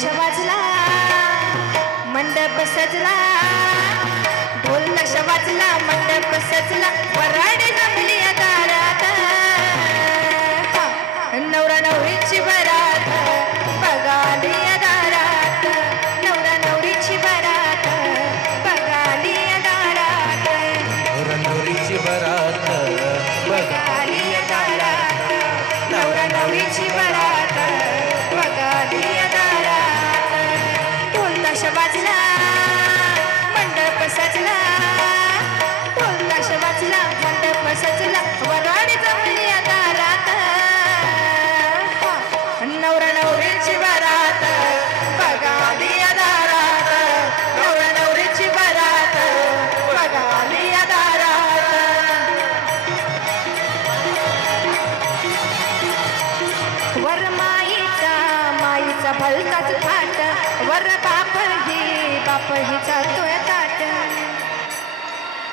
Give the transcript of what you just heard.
ताश वाजला मंडप सजला, ढोल ताश वाजला मंडप सजला, वराड जमली दारात, नवरा नवरीची बरात बघाली दारात, नवरा नवरीची बरात बघाली दारात, नवरा नवरीची बरात बघाली दारात, नवरा नवरीची बरात बघाली दारात, ढोल ताश वाजला मंडप सजला, ढोल ताश वाजला मंडप सजला, वराड जमली दारात, नवरा नवरीची बरात बघाली दारात, नवरा नवरीची बरात बघाली दारात, वर माईचा भलताच थाट, वर बाप हिचा